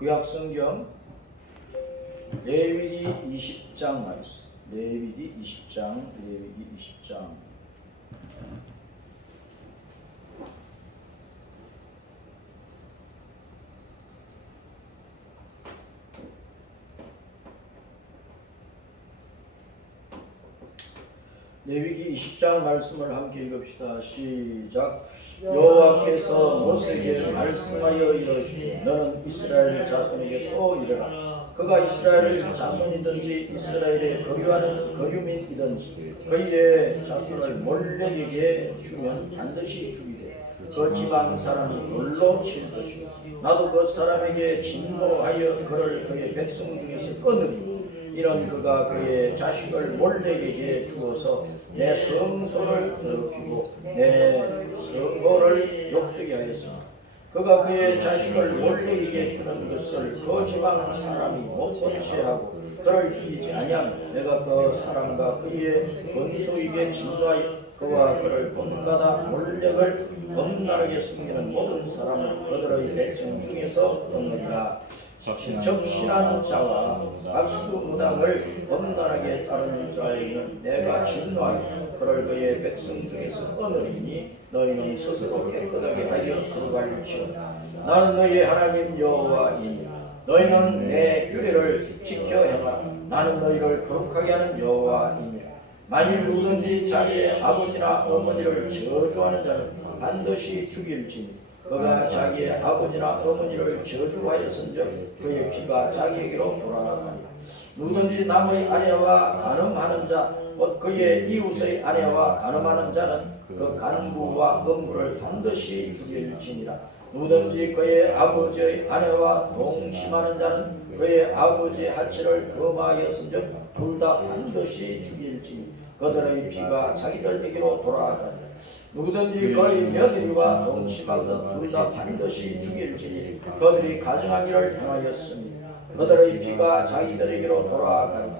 구약성경 레위기 20장 말씀. 레위기 20장. 레위기 20장 말씀을 함께 읽읍시다. 시작. 여호와께서 모세에게 말씀하여 이르시되 너는 이스라엘 자손에게 또 이르라. 그가 이스라엘 자손이든지 이스라엘에 거류하는 거류민이든지 그의 자손을 몰렉에게 주면 반드시 죽이되 그 지방 사람이 돌로 칠 것이요 나도 그 사람에게 진노하여 그를 그의 백성 중에서 끊으리고 이는 그가 그의 자식을 몰렉에게 주어서 내 성소를 더럽히고 내 성호를 욕되게 하였으나 그가 그의 자식을 몰렉에게 주는 것을 그 지방 사람이 못 번제하고 그를 죽이지 아니하면 내가 그 사람과 그의 권소에게 진노하여 그와 그를 본받아 몰렉을 범나르게 섬기는 모든 사람을 그들의 백성 중에서 끊으리라. 적신한 자와 악수무당을 범나르게 따르는 자에게는 내가 진노하여 그를 그의 백성 중에서 끊으리니 너희는 스스로 깨끗하게 하여 거룩할지어다. 나는 너희의 하나님 여호와이니 너희는 내 규례를 지켜 행하라. 나는 너희를 거룩하게 하는 여호와이니 만일 누구든지 자기의 아버지나 어머니를 저주하는 자는 반드시 죽일지니 그가 자기의 아버지나 어머니를 저주하였은즉 그의 피가 자기에게로 돌아가리라. 누구든지 남의 아내와 간음하는 자 곧 그의 이웃의 아내와 간음하는 자는 그 간음부와 음부를 반드시 죽일지니라. 누구든지 그의 아버지의 아내와 동침하는 자는 그의 아버지의 하체를 범하였은즉 둘 다 반드시 죽일지니 그들의 피가 자기들에게로 돌아가리라. 누구든지 그의 며느리와 동침하거든 둘 다 반드시 죽일지니 그들이 가정하기를 행하였으니 그들의 피가 자기들에게로 돌아가리라.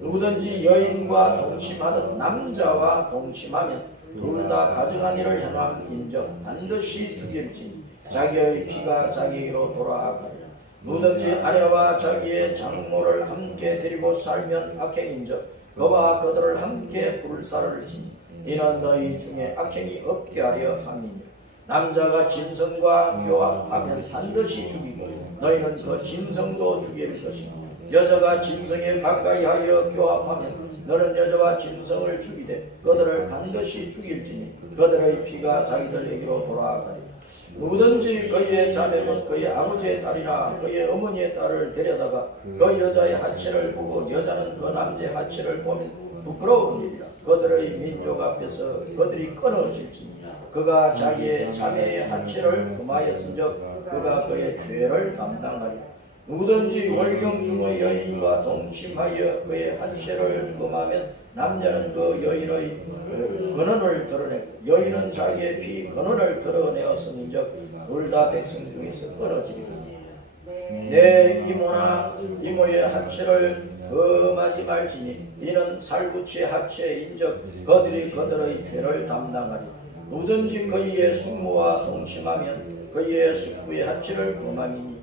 누구든지 여인과 동침하던 남자와 동침하면 둘 다 가정한 일을 행한 인적 반드시 죽일지니 자기의 피가 자기에게로 돌아가리라. 누구든지 아내와 자기의 장모를 함께 데리고 살면 악행인적 그와 그들을 함께 불사를 지니 이는 너희 중에 악행이 없게 하려 함이니라. 남자가 짐승과 교합하면 반드시 죽이고 너희는 그 짐승도 죽일 것이니 여자가 짐승에 가까이 하여 교합하면 너는 여자와 짐승을 죽이되 그들을 반드시 죽일지니 그들의 피가 자기들에게로 돌아가리라. 누구든지 그의 자매 곧 그의 아버지의 딸이나 그의 어머니의 딸을 데려다가 그 여자의 하체를 보고 여자는 그 남자의 하체를 보면 부끄러운 일이라. 그들의 민족 앞에서 그들이 끊어질지니 그가 자기의 자매의 하체를 금하였은즉 그가 그의 죄를 담당하리라. 누구든지 월경 중의 여인과 동침하여 그의 하체를 금하면 남자는 그 여인의 근원을 드러내고 여인은 자기의 피 근원을 드러내었음인즉 둘 다 백성 중에서 끊어지리라. 내 이모나 이모의 하체를 금하지 말지니 이는 살구치의 하체인즉 그들이 그들의 죄를 담당하리라. 누구든지 그의 숙모와 동침하면 그의 숙부의 하체를 금함이니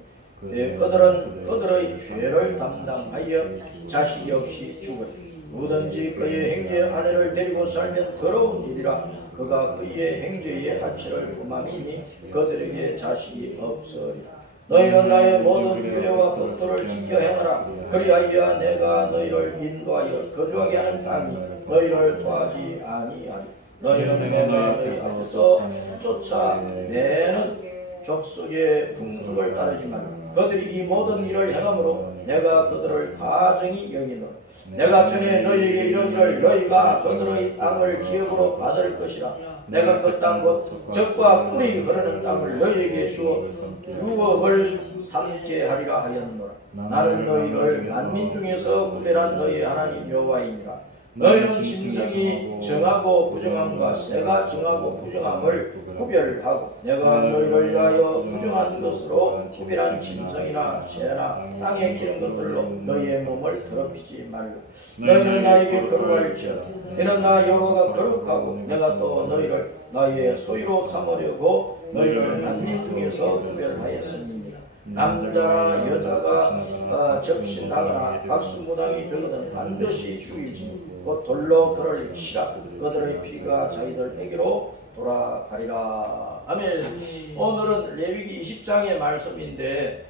그들은 그들의 죄를 담당하여 자식이 없이 죽으리. 누구든지 그의 형제의 아내를 데리고 살면 더러운 일이라. 그가 그의 형제의 하체를 금함이니 그들에게 자식이 없으리라. 너희는 나의 모든 규례와 법도를 지켜 행하라. 그리하여 내가 너희를 인도하여 거주하게 하는 땅이 너희를 도하지 아니하리. 너희는 내가 너희 앞에서 쫓아내는 족속의 풍습을 따르지 말라. 그들이 이 모든 일을 행함으로 내가 그들을 가정히 여기노라. 내가 전에 너희에게 이르기를 너희가 그들의 땅을 기업으로 받을 것이라. 내가 그 땅 곧 젖과 꿀이 흐르는 땅을 너희에게 주어 유업을 삼게 하리라 하였노라. 나는 너희를 만민 중에서 구별한 너희 하나님 여호와이니라. 너희는 짐승이 정하고 부정함과 새가 정하고 부정함을 구별하고 내가 너희를 위하여 부정한 것으로 구별한 짐승이나 새나 땅에 기는 것들로 너희의 몸을 더럽히지 말라. 너희는 나에게 거룩할지어다. 이는 나 여호와가 거룩하고 내가 또 너희를 나의 소유로 삼으려고 너희를 만민 중에서 구별하였음이니라. 남자나 여자가 접신하거나 박수무당이 되거든 반드시 죽이지. 곧 돌로 그를 치라. 그들의 피가 자기들에게로 돌아가리라. 아멘. 오늘은 레위기 20장의 말씀인데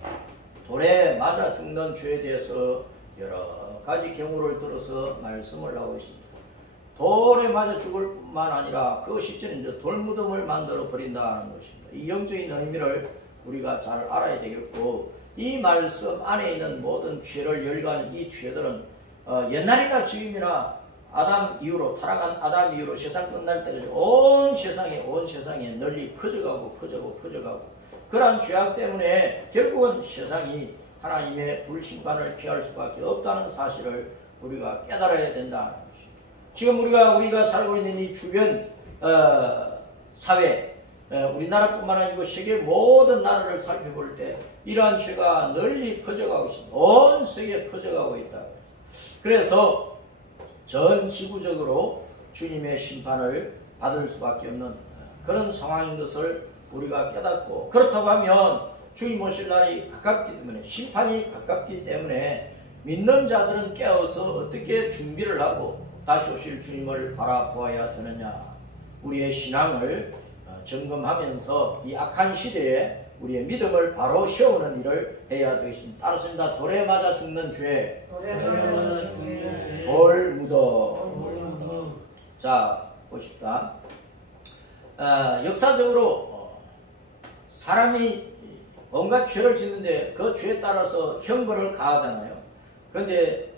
돌에 맞아 죽는 죄에 대해서 여러 가지 경우를 들어서 말씀을 하고 있습니다. 돌에 맞아 죽을 뿐만 아니라 그 실제는 이제 돌무덤을 만들어 버린다는 것입니다. 이 영적인 의미를 우리가 잘 알아야 되겠고, 이 말씀 안에 있는 모든 죄를 열거한 이 죄들은 옛날이나 지금이나 아담 이후로, 타락한 아담 이후로 세상 끝날 때까지 온 세상에 널리 퍼져가고 그러한 죄악 때문에 결국은 세상이 하나님의 불심판을 피할 수밖에 없다는 사실을 우리가 깨달아야 된다는 것입니다. 지금 우리가 살고 있는 이 주변 사회, 우리나라뿐만 아니고 세계 모든 나라를 살펴볼 때 이러한 죄가 널리 퍼져가고 있습니다. 온 세계에 퍼져가고 있다. 그래서 전 지구적으로 주님의 심판을 받을 수밖에 없는 그런 상황인 것을 우리가 깨닫고, 그렇다고 하면 주님 오실 날이 가깝기 때문에, 심판이 가깝기 때문에 믿는 자들은 깨어서 어떻게 준비를 하고 다시 오실 주님을 바라보아야 되느냐. 우리의 신앙을 점검하면서 이 악한 시대에 우리의 믿음을 바로 세우는 일을 해야 되겠습니다. 따라서입니다. 돌에 맞아 죽는 죄, 돌무덤. 자, 보십시다. 역사적으로 사람이 온갖 죄를 짓는데 그 죄에 따라서 형벌을 가하잖아요. 그런데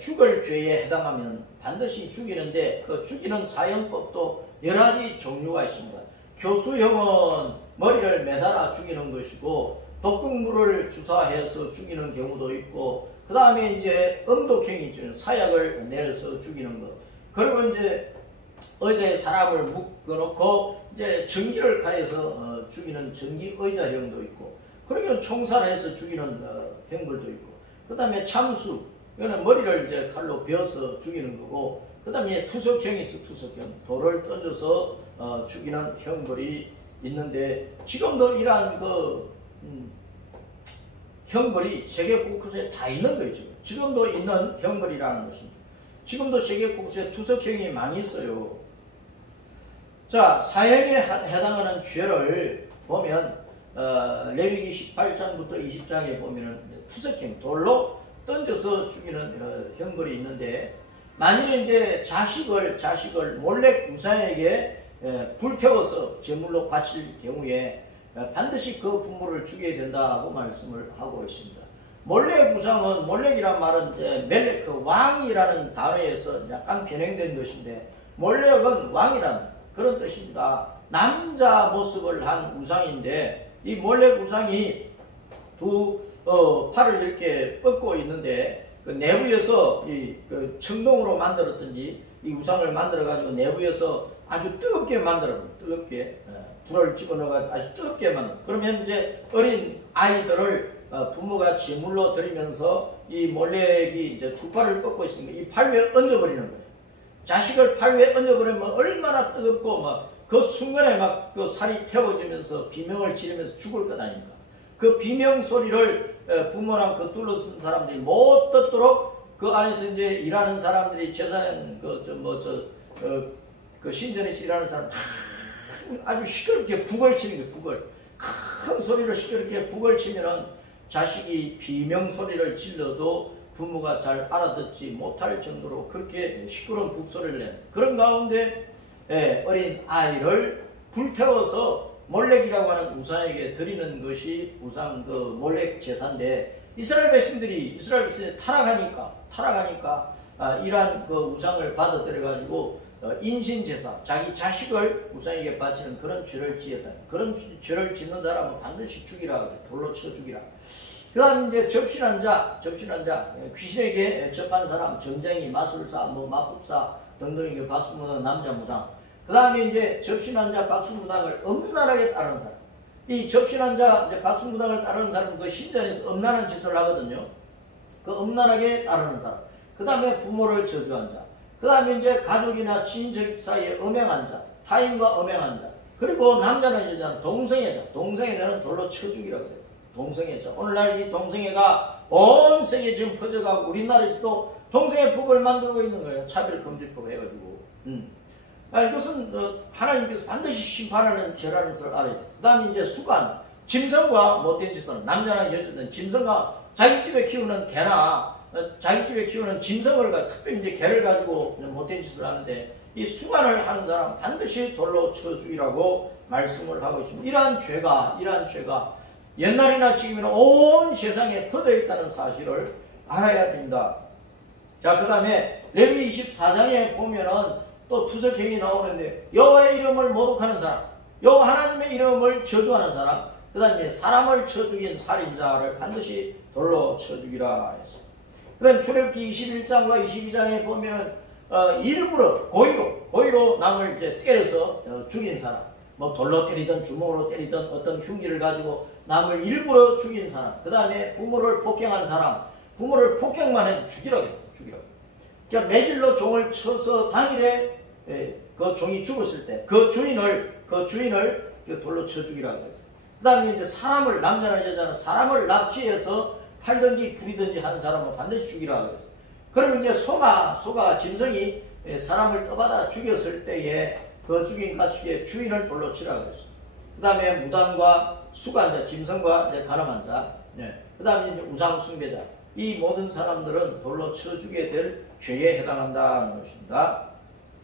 죽을 죄에 해당하면 반드시 죽이는데 그 죽이는 사형법도 여러 가지 종류가 있습니다. 교수형은 머리를 매달아 죽이는 것이고, 독극물을 주사해서 죽이는 경우도 있고, 그 다음에 이제 음독형이 있죠. 사약을 내서 죽이는 것. 그리고 이제 의자에 사람을 묶어놓고 이제 전기를 가해서 죽이는 전기 의자형도 있고, 그러면 총살해서 죽이는 형벌도 있고, 그 다음에 참수, 이거는 머리를 이제 칼로 베어서 죽이는 거고, 그 다음에 투석형이 있어. 투석형, 돌을 던져서 죽이는 형벌이 있는데, 지금도 이러한 형벌이 세계 곳곳에 다 있는 거예요. 지금도 있는 형벌이라는 것입니다. 지금도 세계 곳곳에 투석형이 많이 있어요. 자, 사형에 해당하는 죄를 보면 레위기 18장부터 20장에 보면은 투석형, 돌로 던져서 죽이는 형벌이 있는데, 만일에 이제 자식을 몰래 우상에게 불태워서 제물로 바칠 경우에 반드시 그 부모를 죽여야 된다고 말씀을 하고 있습니다. 몰렉 우상은, 몰렉이란 말은 이제 멜레크, 왕이라는 단어에서 약간 변형된 것인데, 몰렉은 왕이라는 그런 뜻입니다. 남자 모습을 한 우상인데, 이 몰렉 우상이 두 팔을 이렇게 뻗고 있는데, 그 내부에서 그 청동으로 만들었든지 이 우상을 만들어 가지고 내부에서 아주 뜨겁게 만들어, 뜨겁게 불을 집어넣어 가지고 아주 뜨겁게 만들어. 그러면 이제 어린 아이들을 부모가 제물로 드리면서 이 몰렉이 이제 두 팔을 뻗고 있으니까 이 팔 위에 얹어버리는 거예요. 자식을 팔 위에 얹어버리면 얼마나 뜨겁고 막 그 순간에 막 그 살이 태워지면서 비명을 지르면서 죽을 것 아닙니까? 그 비명 소리를 부모랑 그 둘러쓴 사람들이 못 듣도록 그 안에서 이제 일하는 사람들이 제사장 그 신전에서 일하는 사람 아주 시끄럽게 북을 치는 거예요. 북을 큰 소리로 시끄럽게 북을 치면은 자식이 비명 소리를 질러도 부모가 잘 알아듣지 못할 정도로 그렇게 시끄러운 북소리를 내는 그런 가운데 어린 아이를 불태워서 몰렉이라고 하는 우상에게 드리는 것이 우상 그 몰렉 제사인데, 이스라엘 백성들이 타락하니까 이러한 그 우상을 받아들여 가지고 인신 제사, 자기 자식을 우상에게 바치는 그런 죄를 지었다. 그런 죄를 짓는 사람은 반드시 죽이라 그래. 돌로 쳐 죽이라. 그 다음 이제 접신한 자, 귀신에게 접한 사람, 점쟁이, 마술사, 마법사 등등의 박수무당, 남자무당. 그 다음에 이제 접신한 자, 박수무당을 엄란하게 따르는 사람. 이 접신한 자, 이제 박수무당을 따르는 사람은 그 신전에서 엄란한 짓을 하거든요. 그 엄란하게 따르는 사람. 그 다음에 부모를 저주한 자. 그 다음에 이제 가족이나 친척 사이에 음행한 자, 타인과 음행한 자. 그리고 남자나 여자는 동성애자. 동성애자는 돌로 쳐 죽이라고 그래요. 동성애죠. 오늘날 이 동성애가 온 세계에 지금 퍼져가고 우리나라에서도 동성애법을 만들고 있는 거예요. 차별금지법 해가지고. 이것은 하나님께서 반드시 심판하는 죄라는 것을 알아요. 그 다음에 이제 수간, 짐승과 못된 짓은 남자나 여자든 짐승과 자기 집에 키우는 개나 자기 집에 키우는 짐승을 특별히 이제 개를 가지고 못된 짓을 하는데 이 수간을 하는 사람 반드시 돌로 쳐 죽이라고 말씀을 하고 있습니다. 이러한 죄가 옛날이나 지금이나 온 세상에 퍼져 있다는 사실을 알아야 됩니다. 자, 그 다음에 레위기 24장에 보면은 또 투석행위 나오는데 여호와의 이름을 모독하는 사람, 여호와 하나님의 이름을 저주하는 사람, 그 다음에 사람을 쳐 죽인 살인자를 반드시 돌로 쳐 죽이라 했어요. 그 다음에 출애굽기 21장과 22장에 보면은 일부러 고의로 남을 이제 때려서 죽인 사람, 뭐 돌로 때리든 주먹으로 때리든 어떤 흉기를 가지고 남을 일부러 죽인 사람, 그 다음에 부모를 폭행한 사람, 부모를 폭행만 해도 죽이라고 해요. 그러니까 매질로 종을 쳐서 당일에 그 종이 죽었을 때 그 주인을 돌로 쳐 죽이라고 했어요. 그 다음에 이제 사람을, 남자나 여자나 사람을 납치해서 팔든지 부리든지 하는 사람은 반드시 죽이라고 했어요. 그러면 이제 소가 짐승이 사람을 떠받아 죽였을 때에 그 죽인 가축의 주인을 돌로 치라고 했어요. 그 다음에 무당과 수간자, 짐승과 이제 가늠한 자, 그 다음에 이제 우상 숭배자, 이 모든 사람들은 돌로 쳐 죽게 될 죄에 해당한다는 것입니다.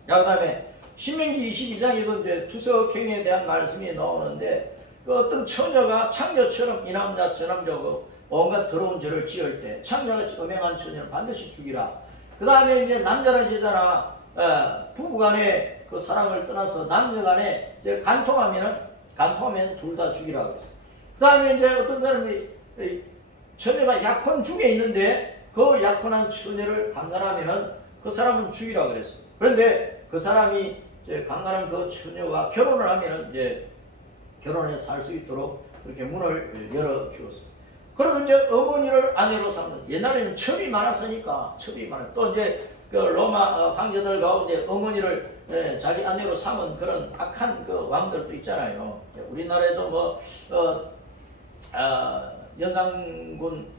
자, 그 다음에 신명기 22장에도 이제 투석행위에 대한 말씀이 나오는데 그 어떤 처녀가 창녀처럼 이 남자 저 남자고 온갖 더러운 죄를 지을 때 창녀같이 음행한 처녀는 반드시 죽이라. 그 다음에 이제 남자나 여자나 부부간에 그 사랑을 떠나서 남녀간에 이제 간통하면 둘 다 죽이라고 했어요. 그 다음에 이제 어떤 사람이 처녀가 약혼 중에 있는데 그 약혼한 처녀를 강간하면은 그 사람은 죽이라고 그랬어요. 그런데 그 사람이 이제 강간한 그 처녀와 결혼을 하면은 이제 결혼해 살 수 있도록 그렇게 문을 열어 주었어요. 그러면 이제 어머니를 아내로 삼는, 옛날에는 첩이 많았으니까 또 이제 그 로마 황제들 가운데 어머니를 자기 아내로 삼은 그런 악한 그 왕들도 있잖아요. 우리나라에도 뭐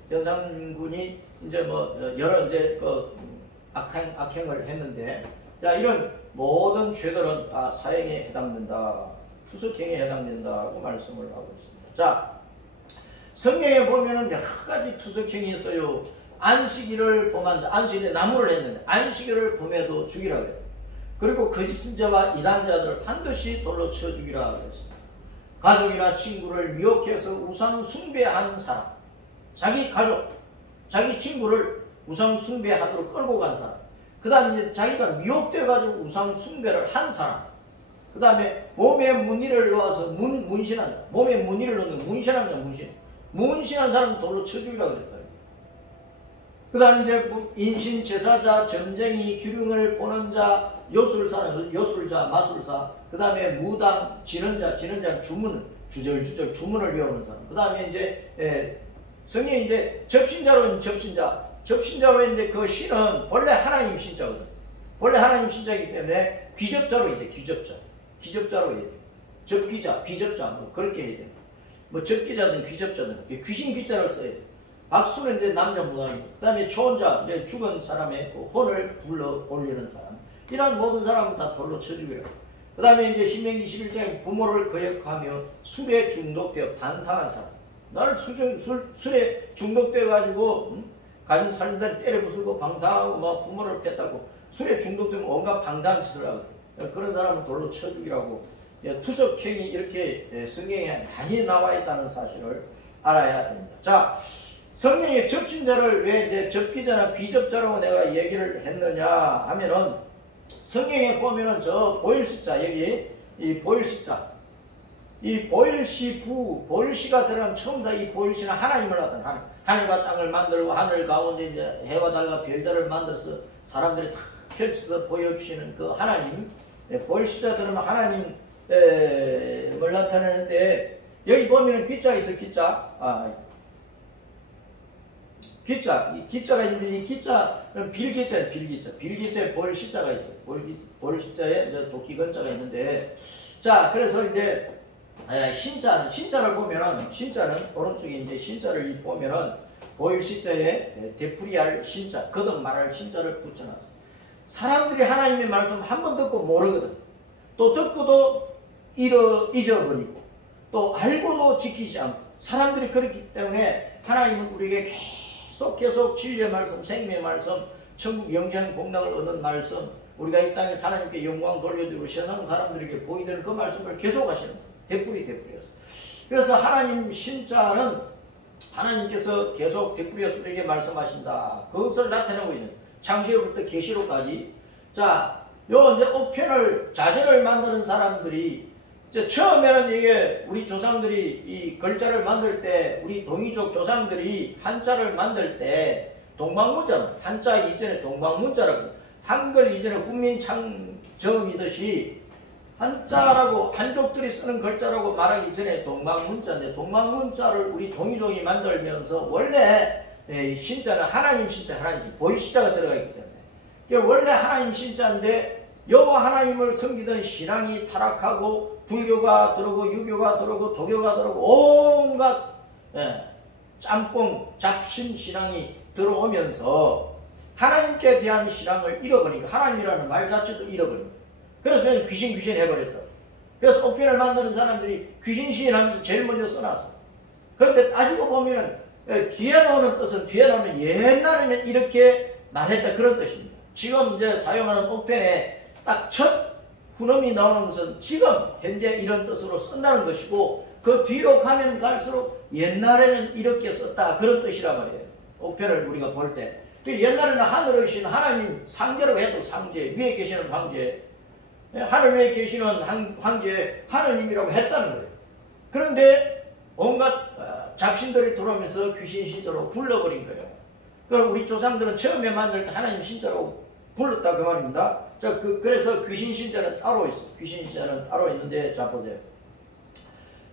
연산군이 이제 뭐 여러 이제 그 악행을 했는데, 자, 이런 모든 죄들은 다 사형에 해당된다, 투석행위에 해당된다고 말씀을 하고 있습니다. 자, 성경에 보면은 여러 가지 투석행위 있어요. 안식일을 범한 자, 안식일에 나무를 했는데 안식일을 범해도 죽이라 그래요. 그리고 거짓 자와 이단자들을 반드시 돌로 쳐 죽이라 그랬습니다. 가족이나 친구를 미혹해서 우상 숭배한 사람, 자기 가족, 자기 친구를 우상 숭배하도록 끌고 간 사람, 그 다음에 자기가 미혹되어가지고 우상 숭배를 한 사람, 그 다음에 몸에 무늬를 놓아서 문신한 자, 몸에 무늬를 놓는 문신한 자, 문신한 사람은 돌로 쳐 죽이라고 그랬다. 그 다음에 이제 인신 제사자, 점쟁이, 규령을 보는 자, 요술자, 마술사, 그 다음에 무당, 진언자는 주절주절 주문을 외우는 사람. 그 다음에 이제 성경에 이제 접신자로 있는데 그 신은 본래 하나님 신자거든. 본래 하나님 신자이기 때문에 귀접자로 해야 돼. 귀접자로 해야 돼. 접기자, 귀접자, 뭐 그렇게 해야 돼. 뭐 접기자든 귀접자든 귀신 귀자를 써야 돼. 박수는 이제 남자 무당이고, 그 다음에 초혼자, 이제 죽은 사람의 그 혼을 불러 올리는 사람, 이런 모든 사람은 다 돌로 쳐 죽여요. 그 다음에 이제 신명기 11장에 부모를 거역하며 술에 중독되어 반탕한 사람, 나를 술에 중독되어가지고 가진 살림살이 때려 부수고 방탕하고 뭐 부모를 뺐다고 술에 중독되면 온갖 방탕한 짓을 하거든. 그런 사람은 돌로 쳐 죽이라고 투석행위 이렇게 성경에 많이 나와 있다는 사실을 알아야 됩니다. 자, 성경의 접신자를 왜 이제 접기자나 귀접자라고 내가 얘기를 했느냐 하면은, 성경에 보면은 저 보일시자, 여기 이 보일시자, 이 보일시가 들어가면 처음 다 이 보일시는 하나님을 나타내. 하늘과 땅을 만들고 하늘 가운데 이제 해와 달과 별들을 만들어서 사람들이 다 펼쳐서 보여주시는 그 하나님, 보일시자 들으면 하나님을 나타내는데, 여기 보면은 귀자가 있어요. 기자가 있는데, 이 기자는 빌기자예요. 빌기자에 보일시자가 있어요. 보일시자에 도끼건자가 있는데, 자, 그래서 이제 신자를 보면은, 신자는, 오른쪽에 이제 신자를 보면은, 보일 신자에 되풀이할 신자, 거듭 말할 신자를 붙여놨어요. 사람들이 하나님의 말씀 한 번 듣고 모르거든. 또 듣고도 잊어버리고, 또 알고도 지키지 않고, 사람들이 그렇기 때문에 하나님은 우리에게 계속 진리의 말씀, 생명의 말씀, 천국 영생 복락을 얻는 말씀, 우리가 이 땅에 하나님께 영광 돌려드리고 세상 사람들에게 보이는 그 말씀을 계속 하시는 거예요. 되풀이해서. 그래서 하나님 신자는 하나님께서 계속 되풀이해서 우리에게 말씀하신다. 그것을 나타내고 있는 창세기부터 계시록까지. 자, 요 이제 옥편을 자전을 만드는 사람들이 이제 처음에는 이게 우리 조상들이 이 글자를 만들 때 우리 동이족 조상들이 한자를 만들 때 동방문자, 한자 이전에 동방문자라고, 한글 이전에 훈민창정이듯이 한자라고 한족들이 쓰는 글자라고 말하기 전에 동방문자인데, 동방문자를 우리 동이족이 만들면서 원래 신자는 하나님 신자, 하나님 보일 신자가 들어가기 때문에 원래 하나님 신자인데 여호와 하나님을 섬기던 신앙이 타락하고 불교가 들어오고 유교가 들어오고 도교가 들어오고 온갖 짬뽕 잡신 신앙이 들어오면서 하나님께 대한 신앙을 잃어버리니까 하나님이라는 말 자체도 잃어버립니다. 그래서 귀신 해버렸다. 그래서 옥편을 만드는 사람들이 귀신 시인하면서 제일 먼저 써놨어. 그런데 따지고 보면은 뒤에 나오는 뜻은 뒤에 나오는 옛날에는 이렇게 말했다 그런 뜻입니다. 지금 이제 사용하는 옥편에 딱 첫 훈음이 나오는 것은 지금 현재 이런 뜻으로 쓴다는 것이고, 그 뒤로 가면 갈수록 옛날에는 이렇게 썼다 그런 뜻이란 말이에요. 옥편을 우리가 볼 때. 옛날에는 하늘에 계신 하나님 상제라고 해도 상제, 위에 계시는 황제, 하늘 위에 계시는 황제 하느님이라고 했다는 거예요. 그런데 온갖 잡신들이 들어오면서 귀신 신자로 불러버린 거예요. 그럼 우리 조상들은 처음에 만들 때 하나님 신자로 불렀다 그 말입니다. 자, 그래서 귀신 신자는 따로 있어. 귀신 신자는 따로 있는데, 자 보세요.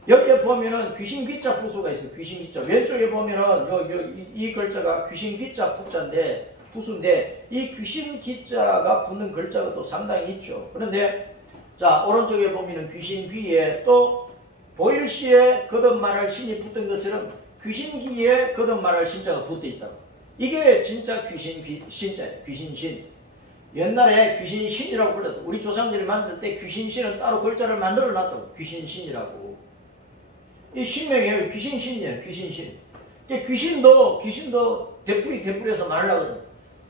여기에 보면은 귀신 귀자 부수가 있어. 귀신 귀자. 왼쪽에 보면은 이 글자가 귀신 귀자 부자인데, 부수인데, 이 귀신 귀자가 붙는 글자가 또 상당히 있죠. 그런데 자, 오른쪽에 보면은 귀신 귀에 또 보일 시에 거듭 말할 신이 붙은 것처럼 귀신 귀에 거듭 말할 신자가 붙어 있다고. 이게 진짜 귀신 신자예요. 귀신 신. 옛날에 귀신 신이라고 불렀다. 우리 조상들이 만들 때 귀신 신은 따로 글자를 만들어 놨다고. 귀신 신이라고. 이 신명이에요. 귀신 신이에요. 귀신 신. 귀신도 되풀이해서 말을 하거든.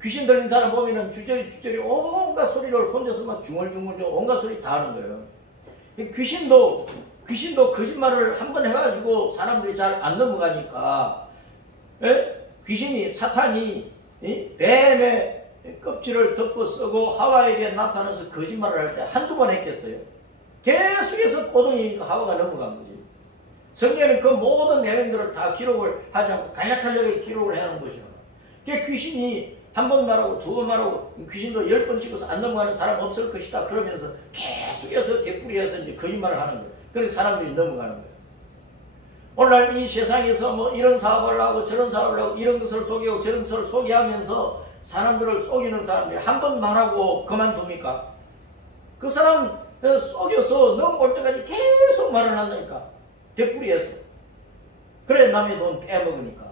귀신 들린 사람 보면은 주저리 온갖 소리를 혼자서 막 중얼중얼 온갖 소리 다 하는 거예요. 귀신도 거짓말을 한번 해가지고 사람들이 잘 안 넘어가니까, 귀신이, 사탄이 뱀의 껍질을 덮고 쓰고 하와에게 나타나서 거짓말을 할 때 한두 번 했겠어요? 계속해서 꼬덩이니까 하와가 넘어간 거지. 성경에는 그 모든 내용들을 다 기록을 하지 않고 간략하게 기록을 해놓은 것이요. 귀신이 한 번 말하고 두 번 말하고 귀신도 10번 찍어서 안 넘어가는 사람 없을 것이다 그러면서 계속해서 되풀이해서 이제 거짓말을 하는 거예요. 그래서 사람들이 넘어가는 거예요. 오늘날 이 세상에서 뭐 이런 사업을 하고 저런 사업을 하고 이런 것을 소개하고 저런 것을 소개하면서 사람들을 속이는 사람들이 한 번 말하고 그만둡니까? 그 사람 속여서 넘어올 때까지 계속 말을 한다니까. 되풀이해서. 그래 남의 돈 빼먹으니까.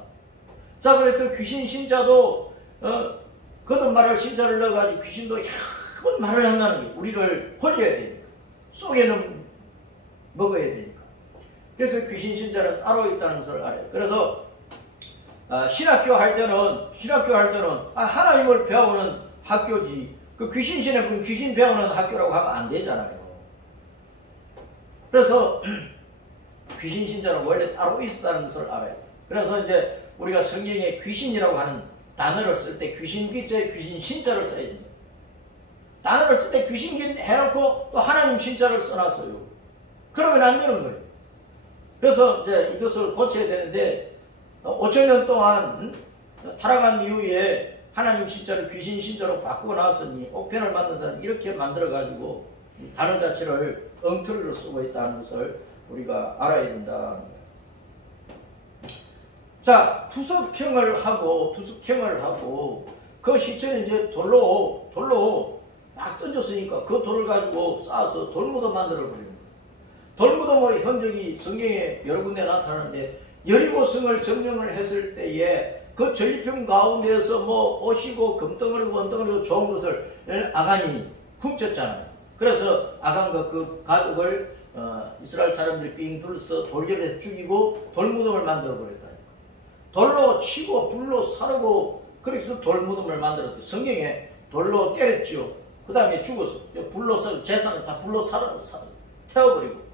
자, 그래서 귀신 신자도 거듭 말할 신자를 넣어가지고 귀신도 한번 말을 한다는 게 우리를 홀려야 되니까. 속에는 먹어야 되니까. 그래서 귀신 신자는 따로 있다는 것을 알아요. 그래서 신학교 할 때는 하나님을 배우는 학교지, 그 귀신 신에 귀신 배우는 학교라고 하면 안 되잖아요. 그래서 귀신 신자는 원래 따로 있었다는 것을 알아요. 그래서 이제 우리가 성경에 귀신이라고 하는 단어를 쓸 때 귀신 귀자에 귀신 신자를 써야 됩니다. 단어를 쓸 때 귀신 귀 해놓고 또 하나님 신자를 써놨어요. 그러면 안 되는 거예요. 그래서 이제 이것을 고쳐야 되는데 5천년 동안 타락한 이후에 하나님 신자를 귀신 신자로 바꾸고 나왔으니 옥편을 만든 사람이 이렇게 만들어가지고 단어 자체를 엉터리로 쓰고 있다는 것을 우리가 알아야 된다. 자, 투석형을 하고 그 시체는 이제 돌로 막 던졌으니까 그 돌을 가지고 쌓아서 돌무도 만들어 버리는 거예요. 돌무덤의 흔적이 성경에 여러 군데 나타나는데 여리고성을 점령을 했을 때에 그 전리품 가운데에서 뭐 옷이고 금덩어리고 원덩어리고 좋은 것을 아간이 훔쳤잖아요. 그래서 아간과 그 가족을 이스라엘 사람들이 삥 둘러서 돌결에 죽이고 돌무덤을 만들어 버렸다니까. 돌로 치고 불로 사르고 그래서 돌무덤을 만들었대. 성경에 돌로 때렸지요. 그 다음에 죽었어. 불로 써 재산을 다 불로 태워버리고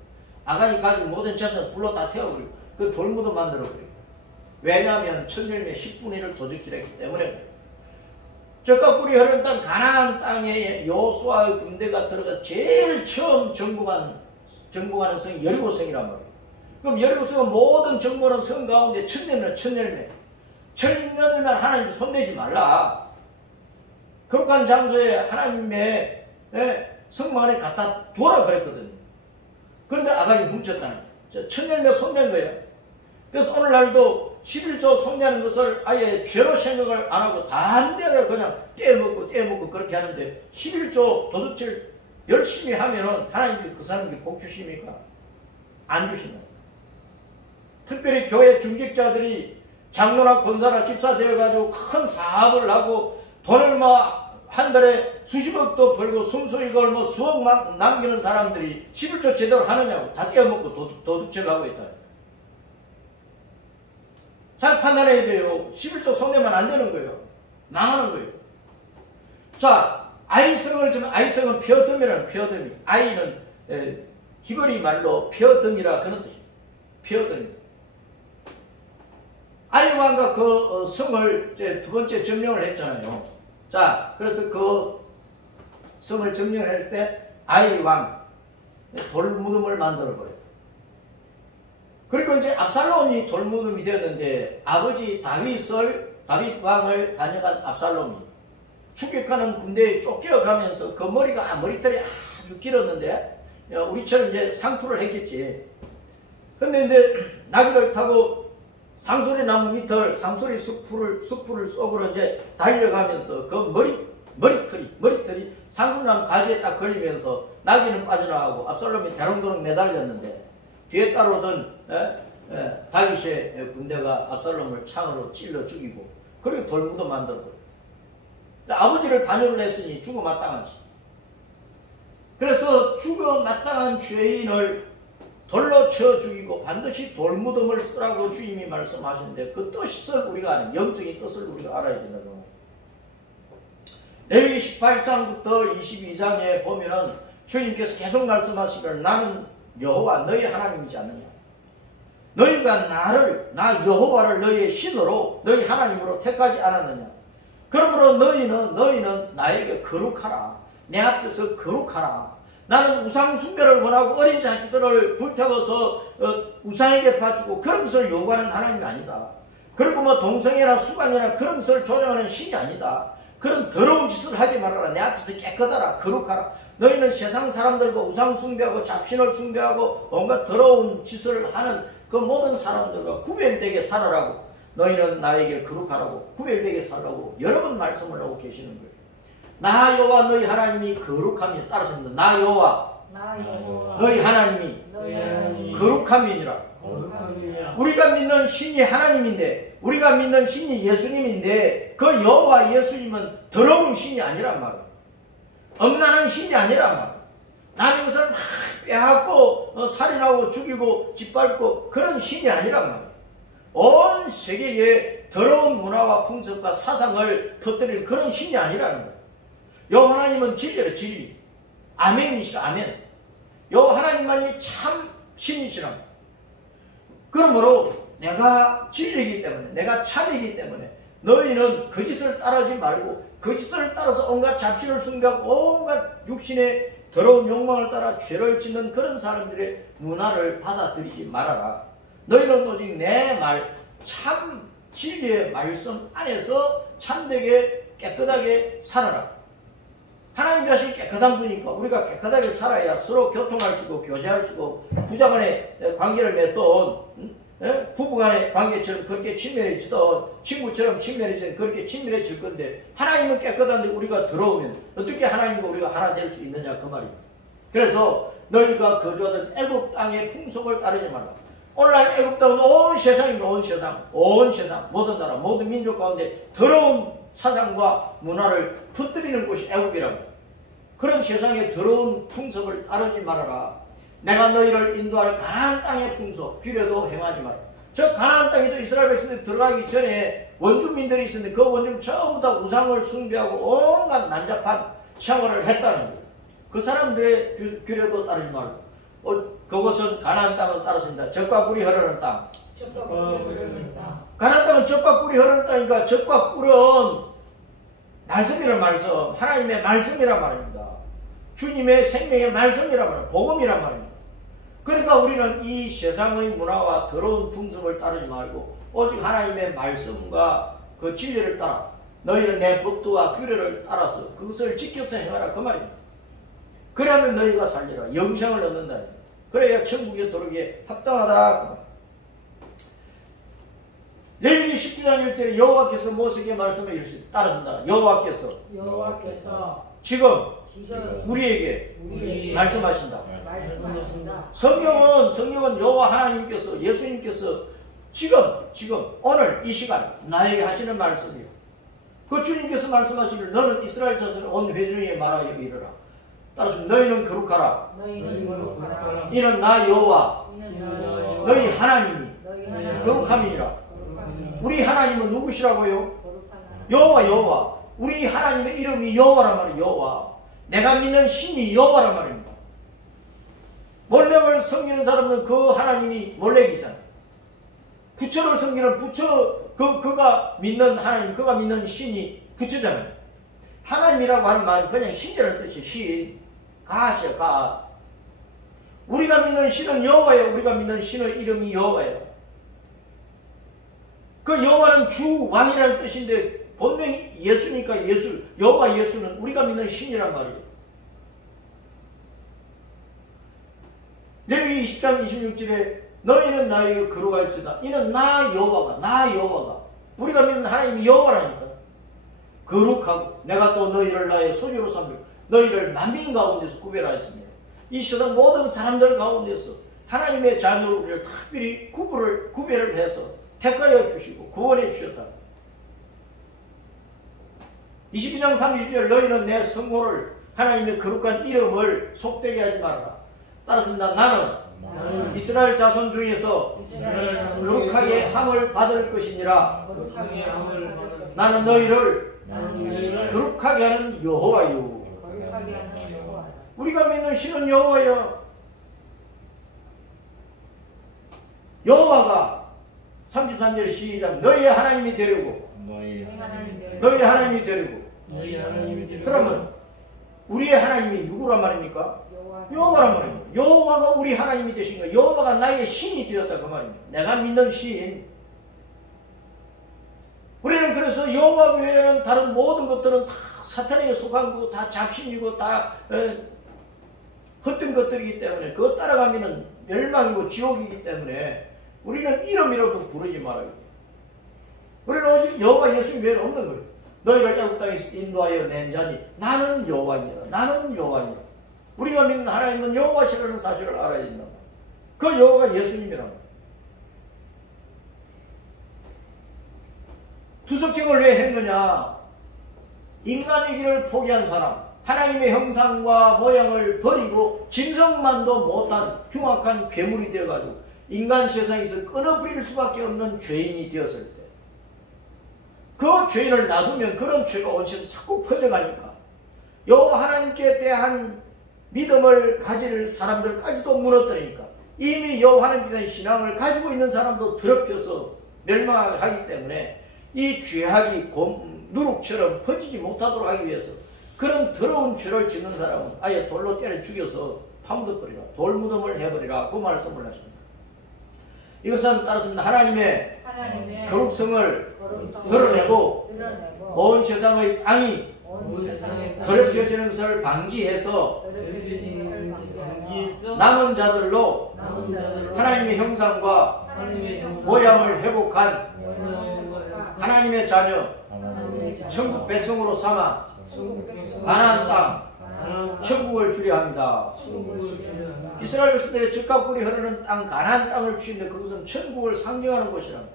아간이 가진 모든 재산을 불로 다 태워버리고 그 돌무덤 만들어버리고. 왜냐하면 천열매 10분의 1을 도적질했기 때문에. 젖과 꿀이 흐르는 땅 가나안 땅에 여호수아의 군대가 들어가서 제일 처음 정복하는 성이 여리고성이란 말이에요. 그럼 여리고성은 모든 정복하는 성 가운데 천열매 하나님 손대지 말라. 거룩한 장소에 하나님의 성막 안에 갖다 두라 그랬거든요. 그런데 아간이 훔쳤다는 거예요. 천열매 손댄 거예요. 그래서 오늘날도 11조 손대는 것을 아예 죄로 생각을 안 하고 단대로 그냥 떼먹고 그렇게 하는데 11조 도둑질 열심히 하면은 하나님이 그 사람에게 복 주십니까? 안 주신다. 특별히 교회 중직자들이 장로나 권사나 집사 되어가지고 큰 사업을 하고 돈을 한 달에 수십억도 벌고 순수익을 수억 막 남기는 사람들이 11조 제대로 하느냐고 다 떼어먹고 도둑질을 하고 있다. 잘 판단해야 돼요. 11조 손대면 안 되는 거예요. 망하는 거예요. 자, 아이성을 주면 아이성은 펴듬이라는 펴듬이. 아이는 히브리 말로 펴듬이라 그런 뜻이에요. 펴듬이. 아이 왕과 그 성을 두 번째 점령을 했잖아요. 자, 그래서 그 성을 점령을 할 때 아이 왕 돌무덤을 만들어 버렸다. 그리고 이제 압살롬이 돌무덤이 되었는데 아버지 다윗 왕을 반역한 압살롬이 추격하는 군대에 쫓겨가면서 그 머리털이 아주 길었는데 우리처럼 이제 상투를 했겠지. 근데 이제 나귀를 타고 상소리 나무 밑을 상소리 숲풀을 속으로 이제 달려가면서 그 머리털이 상소리 나무 가지에 딱 걸리면서 나귀는 빠져나가고 압살롬이 대롱대롱 매달렸는데 뒤에 따라오던 다윗의 군대가 압살롬을 창으로 찔러 죽이고 그리고 돌무덤 만들어버렸다. 아버지를 반역을 했으니 죽어 마땅하지. 그래서 죽어 마땅한 죄인을 돌로 쳐 죽이고 반드시 돌무덤을 쓰라고 주님이 말씀하셨는데 그 뜻을 우리가 아는 영적인 뜻을 우리가 알아야 된다는 거예요. 레위기 18장부터 22장에 보면은 주님께서 계속 말씀하시기를 나는 여호와 너희 하나님이지 않느냐. 너희가 나 여호와를 너희의 신으로 너희 하나님으로 택하지 않았느냐. 그러므로 너희는 나에게 거룩하라. 내 앞에서 거룩하라. 나는 우상 숭배를 원하고 어린 자식들을 불태워서 우상에게 바치고 그런 것을 요구하는 하나님이 아니다. 그리고 동성애나 수관이나 그런 것을 조장하는 신이 아니다. 그런 더러운 짓을 하지 말아라. 내 앞에서 깨끗하라. 거룩하라. 너희는 세상 사람들과 우상 숭배하고 잡신을 숭배하고 온갖 더러운 짓을 하는 그 모든 사람들과 구별되게 살아라고. 너희는 나에게 거룩하라고 구별되게 살라고 여러 번 말씀을 하고 계시는 거예요. 나 여호와 너희 하나님이 거룩함이 따라서입니다. 나 여호와 너희 하나님이 거룩함이니라. 우리가 믿는 신이 하나님인데 우리가 믿는 신이 예수님인데 그 여호와 예수님은 더러운 신이 아니란 말이에요. 엄난한 신이 아니란 말이에요. 남의 것을 막 빼앗고 살인하고 죽이고 짓밟고 그런 신이 아니란 말이에요. 온 세계에 더러운 문화와 풍습과 사상을 퍼뜨리는 그런 신이 아니라는 거예요. 여호와 하나님은 진리라. 진리. 아멘이시라. 아멘. 여호와 하나님만이 참 신이시라. 그러므로 내가 진리이기 때문에 내가 참이기 때문에 너희는 거짓을 따르지 말고 거짓을 따라서 온갖 잡신을 숭배하고 온갖 육신의 더러운 욕망을 따라 죄를 짓는 그런 사람들의 문화를 받아들이지 말아라. 너희는 오직 내 말 참 진리의 말씀 안에서 참되게 깨끗하게 살아라. 하나님 자신이 깨끗한 분이니까 우리가 깨끗하게 살아야 서로 교통할 수 있고 교제할 수 있고 부자간의 관계를 맺던 부부간의 관계처럼 그렇게 친밀해지던 친구처럼 친밀해지던 그렇게 친밀해질 건데 하나님은 깨끗한데 우리가 더러우면 어떻게 하나님과 우리가 하나 될 수 있느냐 그 말입니다. 그래서 너희가 거주하던 애굽 땅의 풍속을 따르지 말라. 오늘날 애굽 땅은 온 세상입니다. 온 세상 모든 나라 모든 민족 가운데 더러운 사상과 문화를 퍼뜨리는 곳이 애굽이라고. 그런 세상의 더러운 풍속을 따르지 말아라. 내가 너희를 인도할 가나안 땅의 풍속 규례도 행하지 마라. 저 가나안 땅에도 이스라엘 백성들이 들어가기 전에 원주민들이 있었는데 그 원주민 전부 다 우상을 숭배하고 온갖 난잡한 생활을 했다는 거예요. 그 사람들의 규례도 따르지 말고 그곳은 가나안 땅을 따랐습니다. 젖과 꿀이 흐르는 땅. 가나안 땅은 젖과 꿀이 흐르는 땅이니까 젖과 꿀은 말씀이란 말씀, 하나님의 말씀이란 말입니다. 주님의 생명의 말씀이란 말입니다. 복음이란 말입니다. 그러니까 우리는 이 세상의 문화와 더러운 풍습을 따르지 말고 오직 하나님의 말씀과 그 진리를 따라 너희는 내 법도와 규례를 따라서 그것을 지켜서 행하라 그 말입니다. 그러면 너희가 살리라. 영생을 얻는다. 그래야 천국에 들어오기에 합당하다. 레위기 19장 1절에 여호와께서 모세에게 말씀해 이르시되 따르신다. 여호와께서 지금 우리에게 말씀하신다. 성경은 여호와 하나님께서 예수님께서 지금 오늘 이 시간 나에게 하시는 말씀이에요. 그 주님께서 말씀하시기를 너는 이스라엘 자손을 온 회중에게 말하여 이르라. 따라서 너희는 거룩하라. 이는 나 여호와 너희 하나님이 거룩함이니라. 우리 하나님은 누구시라고요? 여호와. 우리 하나님의 이름이 여호와란 말이에요. 여호와. 내가 믿는 신이 여호와란 말입니다. 몰렉을 섬기는 사람은 그 하나님이 몰렉이잖아요. 부처를 섬기는 부처, 그가 믿는 하나님, 그가 믿는 신이 부처잖아요. 하나님이라고 하는 말은 그냥 신이라는 뜻이 신, 가시야, 가. 우리가 믿는 신은 여호와예요. 우리가 믿는 신의 이름이 여호와예요. 그 여호와는 주, 왕이라는 뜻인데 본명이 예수니까 여호와 예수는 우리가 믿는 신이란 말이에요. 레위기 20장 26절에 너희는 나에게 거룩할지다. 이는 나 여호와가 우리가 믿는 하나님이 여호와라니까. 거룩하고 내가 또 너희를 나의 소유로 삼고 너희를 만민 가운데서 구별하였습니다. 이 세상 모든 사람들 가운데서 하나님의 자녀로 우리를 특별히 구별을 해서 택하여 주시고 구원해 주셨다. 22장 30절 너희는 내 성호를 하나님의 거룩한 이름을 속되게 하지 말아라. 따라서 나는 이스라엘 자손 중에서 거룩하게 함을 받을 것이니라. 나는 너희를 거룩하게 하는 여호와요. 우리가 믿는 신은 여호와요. 여호와가 33절 시작 너희의 하나님이 되려고 그러면 우리의 하나님이 누구란 말입니까? 여호와란 말입니다. 여호와가 우리 하나님이 되신 거예요. 여호와가 나의 신이 되었다 그 말입니다. 내가 믿는 신. 우리는 그래서 여호와 외에는 다른 모든 것들은 다 사탄에게 속한 거고 다 잡신이고 다 헛된 것들이기 때문에 그거 따라가면 멸망이고 지옥이기 때문에 우리는 이름이라도 부르지 말아야 돼. 우리는 오직 여호와 예수 외에는 없는 거예요. 너희를 애굽 땅에서 인도하여 낸 자니 나는 여호와니라. 우리가 믿는 하나님은 여호와시라는 사실을 알아야 된다. 그 여호와가 예수님이란 말이에요. 투석경을 왜 했느냐? 인간의 길을 포기한 사람, 하나님의 형상과 모양을 버리고 짐승만도 못한 흉악한 괴물이 되어가지고 인간 세상에서 끊어버릴 수밖에 없는 죄인이 되었을 때 그 죄인을 놔두면 그런 죄가 온 세상에 자꾸 퍼져가니까 여호와 하나님께 대한 믿음을 가질 사람들까지도 무너뜨리니까 이미 여호와 하나님께 대한 신앙을 가지고 있는 사람도 더럽혀서 멸망하기 때문에 이 죄악이 누룩처럼 퍼지지 못하도록 하기 위해서 그런 더러운 죄를 짓는 사람은 아예 돌로 때려 죽여서 파묻어버리라. 돌무덤을 해버리라. 그 말씀을 하십니다. 이것은 따라서 하나님의 거룩성을 드러내고 온 세상의 땅이 더럽혀지는 것을 방지해서 남은 자들로 하나님의 형상과 모양을 회복한 하나님의 자녀 천국 백성으로 삼아 가나안 땅 천국을 주려 합니다. 이스라엘 백성들의 젖과 꿀이 흐르는 땅 가나안 땅을 주시는데 그것은 천국을 상징하는 곳이랍니다.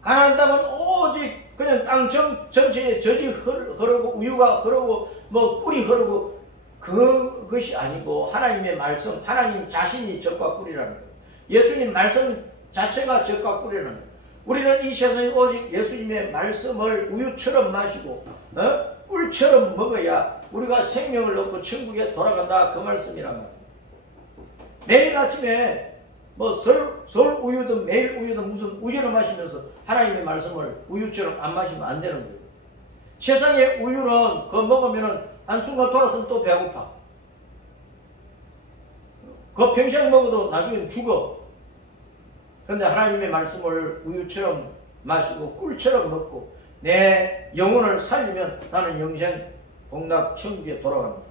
가나안 땅은 오직 그냥 땅 전체에 젖이 흐르고 우유가 흐르고 뭐 꿀이 흐르고 그것이 아니고 하나님의 말씀, 하나님 자신이 젖과 꿀이라는 거예요. 예수님 말씀 자체가 젖과 꿀이라는 거예요. 우리는 이 세상에 오직 예수님의 말씀을 우유처럼 마시고 꿀처럼 먹어야 우리가 생명을 얻고 천국에 돌아간다, 그 말씀이란 말이에요. 매일 아침에 뭐 설 우유든 매일 우유든 무슨 우유를 마시면서 하나님의 말씀을 우유처럼 안 마시면 안 되는 거예요. 세상의 우유는 그거 먹으면은 한순간 돌아서면 또 배고파. 그거 평생 먹어도 나중엔 죽어. 그런데 하나님의 말씀을 우유처럼 마시고 꿀처럼 먹고 내 영혼을 살리면 나는 영생 복락 천국에 돌아갑니다.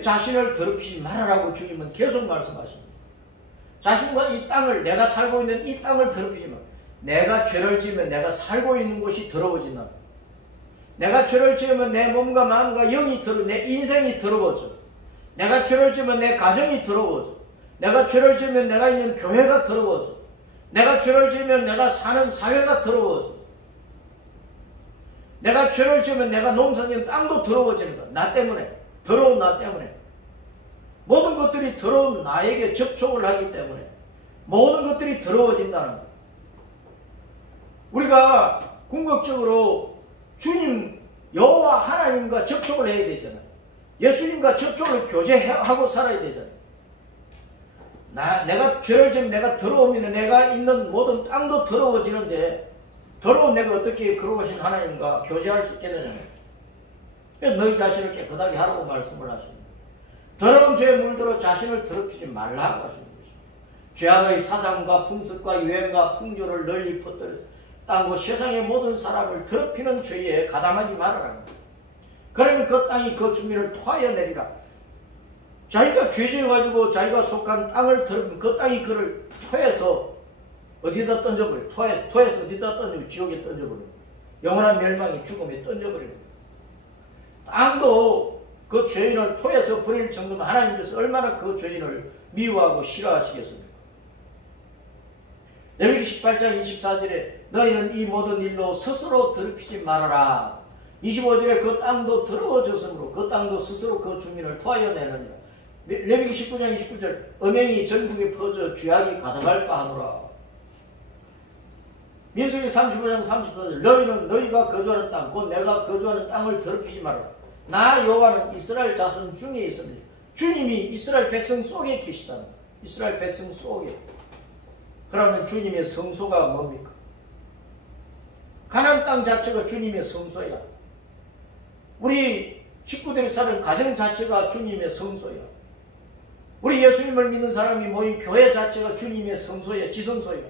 자신을 더럽히지 말아라고 주님은 계속 말씀하십니다. 자신과 이 땅을, 내가 살고 있는 이 땅을 더럽히지 마. 내가 죄를 지으면 내가 살고 있는 곳이 더러워진다. 내가 죄를 지으면 내 몸과 마음과 영이 내 인생이 더러워져. 내가 죄를 지으면 내 가정이 더러워져. 내가 죄를 지으면 내가 있는 교회가 더러워져. 내가 죄를 지으면 내가 사는 사회가 더러워져. 내가 죄를 지으면 내가 농사짓는 땅도 더러워지는 거야. 나 때문에. 더러운 나 때문에. 모든 것들이 더러운 나에게 접촉을 하기 때문에 모든 것들이 더러워진다는 거야. 우리가 궁극적으로 주님 여호와 하나님과 접촉을 해야 되잖아요. 예수님과 접촉을 교제하고 살아야 되잖아요. 내가 죄를 지으면 내가 더러우면 내가 있는 모든 땅도 더러워지는데 더러운 내가 어떻게 거룩하신 하나님과 교제할 수 있겠느냐. 너희 자신을 깨끗하게 하라고 말씀을 하십니다. 더러운 죄에 물들어 자신을 더럽히지 말라고 하시는 것입니다. 죄악의 사상과 풍습과 유행과 풍조를 널리 퍼뜨려서 땅과 세상의 모든 사람을 더럽히는 죄에 가담하지 말아라. 그러면 그 땅이 그 주민을 토하여 내리라. 자기가 죄지어가지고 자기가 속한 땅을 더럽히면 그 땅이 그를 토해서 어디다 던져버려. 토해서 어디다 던져버려. 지옥에 던져버려. 영원한 멸망이 죽음에 던져버립니다. 땅도 그 죄인을 토해서 버릴 정도면 하나님께서 얼마나 그 죄인을 미워하고 싫어하시겠습니까? 레위기 18장 24절에 너희는 이 모든 일로 스스로 더럽히지 말아라. 25절에 그 땅도 더러워졌으므로 그 땅도 스스로 그 주민을 토하여 내느니라. 레위기 19장 29절 음행이 전국에 퍼져 죄악이 가득할까 하노라. 민수기 35장 34절 너희는 너희가 거주하는 땅 곧 내가 거주하는 땅을 더럽히지 말아라. 나 여호와는 이스라엘 자손 중에 있습니다. 주님이 이스라엘 백성 속에 계시다. 이스라엘 백성 속에. 그러면 주님의 성소가 뭡니까? 가나안 땅 자체가 주님의 성소야. 우리 식구들이 사는 가정 자체가 주님의 성소야. 우리 예수님을 믿는 사람이 모인 교회 자체가 주님의 성소야. 지성소야.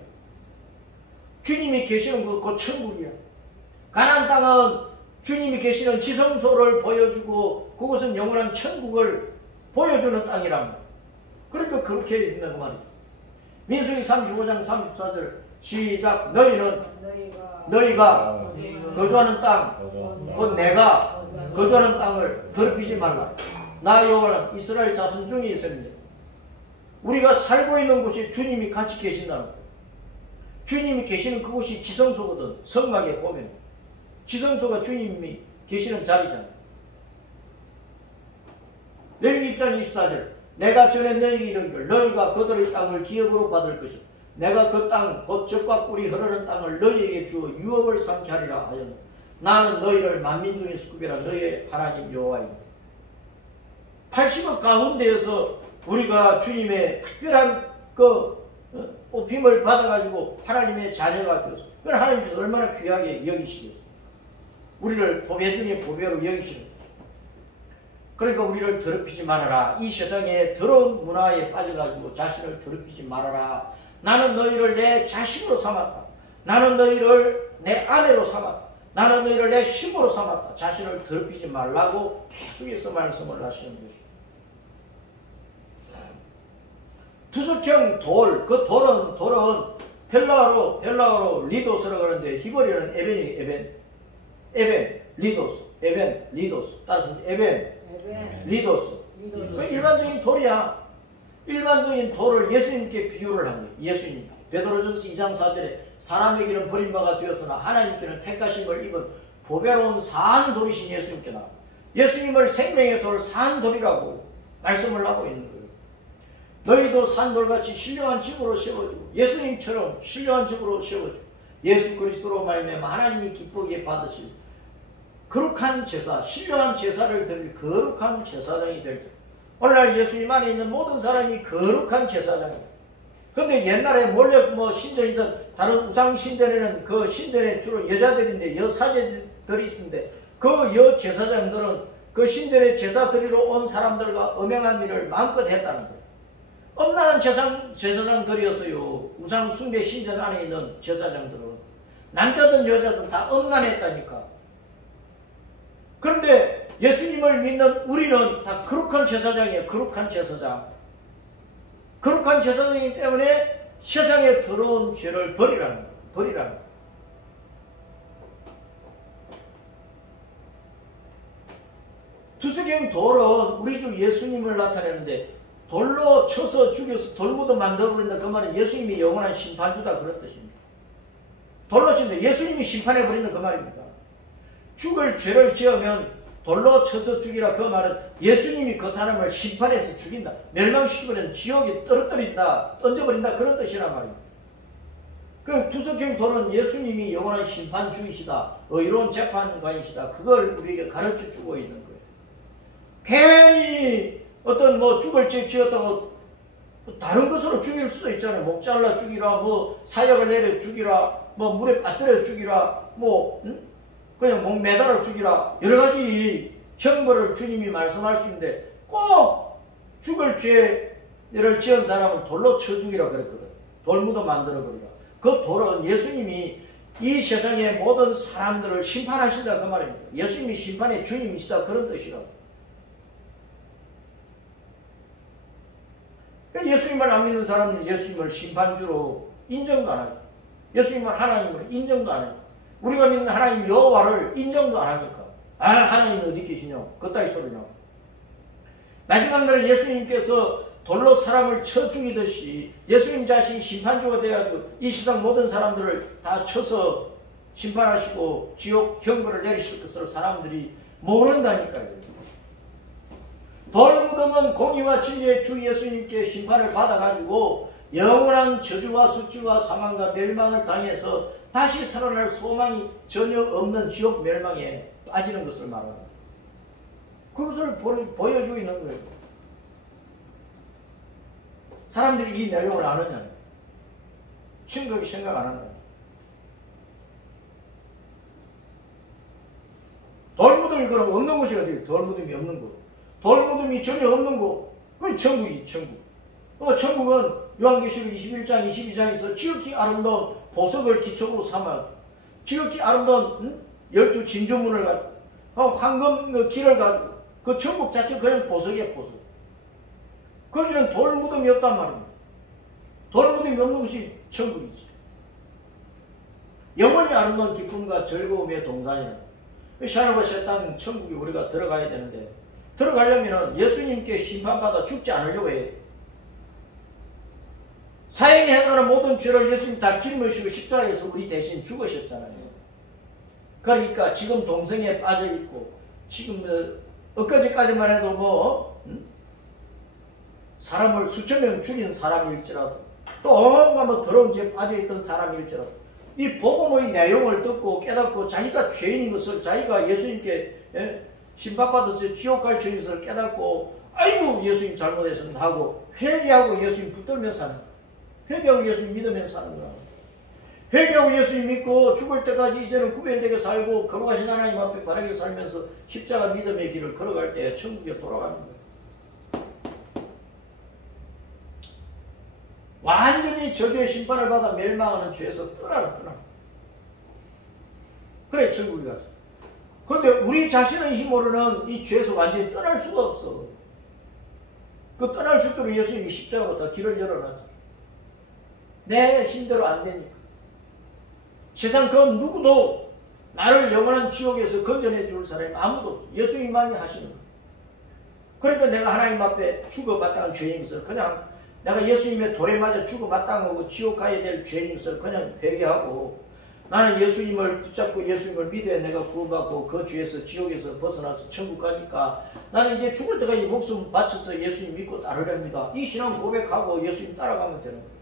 주님이 계시는 곳 천국이야. 가나안 땅은 주님이 계시는 지성소를 보여주고 그곳은 영원한 천국을 보여주는 땅이랍니다. 그러니까 그렇게 있는 말이죠. 민수기 35장 34절 시작. 너희는 너희가 거주하는 땅 곧 내가 거주하는 땅을 더럽히지 말라. 나 여호와는 이스라엘 자손 중에 있습니다. 우리가 살고 있는 곳이 주님이 같이 계신다는 거예요. 주님이 계시는 그곳이 지성소거든. 성막에 보면 지성소가 주님이 계시는 자리잖아요. 레위기 1장 24절 내가 전에 너희에게 이르기를 너희가 그들의 땅을 기업으로 받을 것이요 내가 그 땅 곧 젖과 꿀이 흐르는 땅을 너희에게 주어 유업을 삼게 하리라 하였노라. 나는 너희를 만민 중에 수급이라 너희의 하나님 여호와이다. 80억 가운데에서 우리가 주님의 특별한 그 뽑힘을 받아가지고 하나님의 자녀가 되어서 그건 하나님께서 얼마나 귀하게 여기시겠어요. 우리를 보배 중에 보배로 여기시는 거예요. 그러니까 우리를 더럽히지 말아라. 이 세상에 더러운 문화에 빠져가지고 자신을 더럽히지 말아라. 나는 너희를 내 자신으로 삼았다. 나는 너희를 내 아내로 삼았다. 나는 너희를 내 신부로 삼았다. 자신을 더럽히지 말라고 계속해서 말씀을 하시는 것입니다. 투석형 돌, 그 돌은 헬라어로 리도스라고 하는데 히브리어는 에벤이 에벤. 에벤, 리도스, 에벤, 리도스. 따라서 에벤, 리도스. 그 일반적인 돌이야. 일반적인 돌을 예수님께 비유를 한 거예요. 예수님께. 베드로전서 2장 4절에 사람에게는 버림바가 되었으나 하나님께는 택하심을 입은 보배로운 산 돌이신 예수님께 나와. 예수님을 생명의 돌 산 돌이라고 말씀을 하고 있는 거예요. 너희도 산돌같이 신령한 집으로 세워주고 예수님처럼 신령한 집으로 세워주고 예수 그리스도로 말미암아 하나님이 기쁘게 받으실 거룩한 제사, 신령한 제사를 드릴 거룩한 제사장이 될 때 오늘날 예수님 안에 있는 모든 사람이 거룩한 제사장이에요. 근데 옛날에 몰래 신전이든 다른 우상 신전에는 그 신전에 주로 여자들인데 여사제들이 있는데 그 여제사장들은 그 신전에 제사 드리러 온 사람들과 음행한 일을 마음껏 했다는 거예요. 엄란한 제사장들이었어요. 우상 숭배 신전 안에 있는 제사장들은. 남자든 여자든 다 엄란했다니까. 그런데 예수님을 믿는 우리는 다 거룩한 제사장이에요. 거룩한 제사장. 거룩한 제사장이기 때문에 세상에 들어온 죄를 버리라는 거예요. 버리라는 거예요. 두수경 돌은 우리 주 예수님을 나타내는데 돌로 쳐서 죽여서 돌무도 만들어버린다. 그 말은 예수님이 영원한 심판주다 그런 뜻입니다. 돌로 치는데 예수님이 심판해버린다 그 말입니다. 죽을 죄를 지으면 돌로 쳐서 죽이라 그 말은 예수님이 그 사람을 심판해서 죽인다. 멸망시키버리면 지옥에 떨어뜨린다. 던져버린다 그런 뜻이란 말입니다. 그 두석형 돌은 예수님이 영원한 심판주이시다. 의로운 재판관이시다. 그걸 우리에게 가르쳐주고 있는 거예요. 괜히 어떤 죽을 죄 지었다고 다른 것으로 죽일 수도 있잖아요. 목 잘라 죽이라, 사약을 내려 죽이라, 물에 빠뜨려 죽이라, 그냥 목 매달아 죽이라. 여러 가지 형벌을 주님이 말씀할 수 있는데 꼭 죽을 죄를 지은 사람은 돌로 쳐 죽이라 그랬거든. 돌무도 만들어버리라. 그 돌은 예수님이 이 세상의 모든 사람들을 심판하신다 그 말입니다. 예수님이 심판의 주님이시다 그런 뜻이라고. 예수님을 안 믿는 사람은 예수님을 심판주로 인정도 안 하죠. 예수님을 하나님으로 인정도 안 해요. 우리가 믿는 하나님 여호와를 인정도 안 하니까. 하나님은 어디 계시냐? 그따위 소리냐. 마지막 날에 예수님께서 돌로 사람을 쳐 죽이듯이 예수님 자신이 심판주가 되어가지고 이 세상 모든 사람들을 다 쳐서 심판하시고 지옥 형벌을 내리실 것을 사람들이 모른다니까요. 돌무덤은 공의와 진리의 주 예수님께 심판을 받아가지고 영원한 저주와 숙주와 사망과 멸망을 당해서 다시 살아날 소망이 전혀 없는 지옥 멸망에 빠지는 것을 말합니다. 그것을 보여주고 있는 거예요. 사람들이 이 내용을 아느냐? 심각하게 생각 안 한다. 돌무덤이 그럼 없는 곳이 어디예요? 돌무덤이 없는 곳. 돌무덤이 전혀 없는 곳. 그건 천국이 천국. 천국은 요한계시록 21장 22장에서 지극히 아름다운 보석을 기초로 삼아 지극히 아름다운 12 진주문을 가지고 황금 길을 가지고 그 천국 자체 그냥 보석이야 보석. 거기는 돌무덤이 없단 말입니다. 돌무덤이 없는 곳이 천국이지. 영원히 아름다운 기쁨과 즐거움의 동산이라. 샤르바샤 땅 천국에 우리가 들어가야 되는데 들어가려면 예수님께 심판받아 죽지 않으려고 해야 돼. 사형에 해당하는 모든 죄를 예수님 다 짊으시고 십자가에서 우리 대신 죽으셨잖아요. 그러니까 지금 동성에 빠져있고 지금 엊그제까지만 해도 사람을 수천 명 죽인 사람일지라도 또 어마어마한 더러운 죄에 빠져있던 사람일지라도 이 복음의 내용을 듣고 깨닫고 자기가 죄인인 것을 자기가 예수님께 심판받아서 지옥 갈 죄인 것을 깨닫고 아이고 예수님 잘못했습니다 하고 회개하고 예수님 붙들며 사는 거야. 회개하고 예수님 믿으면서 사는 거야. 회개하고 예수님 믿고 죽을 때까지 이제는 구별되게 살고 거룩하신 하나님 앞에 바르게 살면서 십자가 믿음의 길을 걸어갈 때 천국에 돌아가는 거야. 완전히 저주의 심판을 받아 멸망하는 죄에서 떠나. 그래 천국에 가지. 그런데 우리 자신의 힘으로는 이 죄에서 완전히 떠날 수가 없어. 그 떠날 수 있도록 예수님이 십자가로 다 길을 열어놨지. 내 힘대로 안 되니까. 세상 그 누구도 나를 영원한 지옥에서 건져내 줄 사람이 아무도 없어. 예수님만이 하시는 거예요. 그러니까 내가 하나님 앞에 죽어 마땅한 죄인 것을 그냥 내가 예수님의 돌에 맞아 죽어 마땅하고 지옥 가야 될 죄인 것을 그냥 회개하고 나는 예수님을 붙잡고 예수님을 믿어야 내가 구원받고 그 죄에서 지옥에서 벗어나서 천국 가니까 나는 이제 죽을 때까지 목숨 바쳐서 예수님 믿고 따르렵니다. 이 신앙 고백하고 예수님 따라가면 되는 거예요.